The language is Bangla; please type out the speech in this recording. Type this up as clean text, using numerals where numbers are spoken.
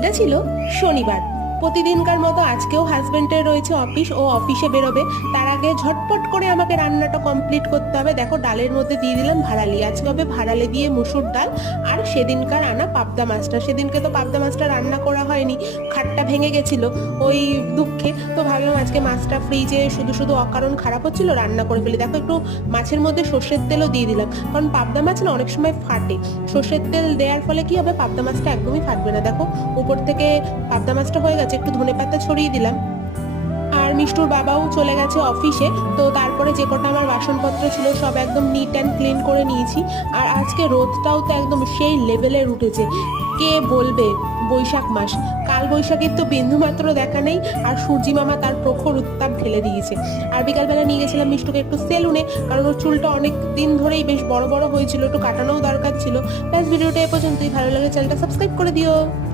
দিনটা ছিল শনিবার। প্রতিদিনকার মতো আজকেও হাজবেন্ডের রয়েছে অফিস, ও অফিসে বেরোবে। তার আগে ঝটপট করে আমাকে রান্নাটা কমপ্লিট করতে হবে। দেখো, ডালের মধ্যে দিয়ে দিলাম ভাড়ালি। আজকে হবে ভাড়ালি দিয়ে মুসুর ডাল আর সেদিনকার আনা পাবদা মাছটা। সেদিনকে তো পাবদা মাছটা রান্না করা হয়নি, খাটটা ভেঙে গেছিল ওই দুঃখে। তো ভাবলাম আজকে মাছটা ফ্রিজে শুধু শুধু অকারণ খারাপ হচ্ছিল, রান্না করে ফেলি। দেখো, একটু মাছের মধ্যে সর্ষের তেলও দিয়ে দিলাম, কারণ পাবদা মাছ না অনেক সময় ফাটে। সর্ষের তেল দেওয়ার ফলে কি হবে, পাবদা মাছটা একদমই ফাটবে না। দেখো, উপর থেকে পাবদা মাছটা হয়ে গেছে, একটু ধনেপাতা ছড়িয়ে দিলাম। আর মিষ্টুর বাবাও চলে গেছে অফিসে। তো তারপরে যে কটা আমার বাসনপত্র ছিল সব একদম নিট অ্যান্ড ক্লিন করে নিয়েছি। আর আজকে রোদটাও তো একদম সেই লেভেলের উঠেছে, কে বলবে বৈশাখ মাস। কাল বৈশাখের তো বিন্দুমাত্র দেখা নেই, আর সূর্যি মামা তার প্রখর উত্তাপ ঢেলে দিয়েছে। আর বিকালবেলা নিয়ে গেছিলাম মিষ্টুকে একটু সেলুনে, কারণ ওর চুলটা অনেক দিন ধরেই বেশ বড় বড় হয়েছিল, একটু কাটানোও দরকার ছিল। ব্যাস, ভিডিওটা এ পর্যন্তই। ভালো লাগে চ্যানেলটা সাবস্ক্রাইব করে দিও।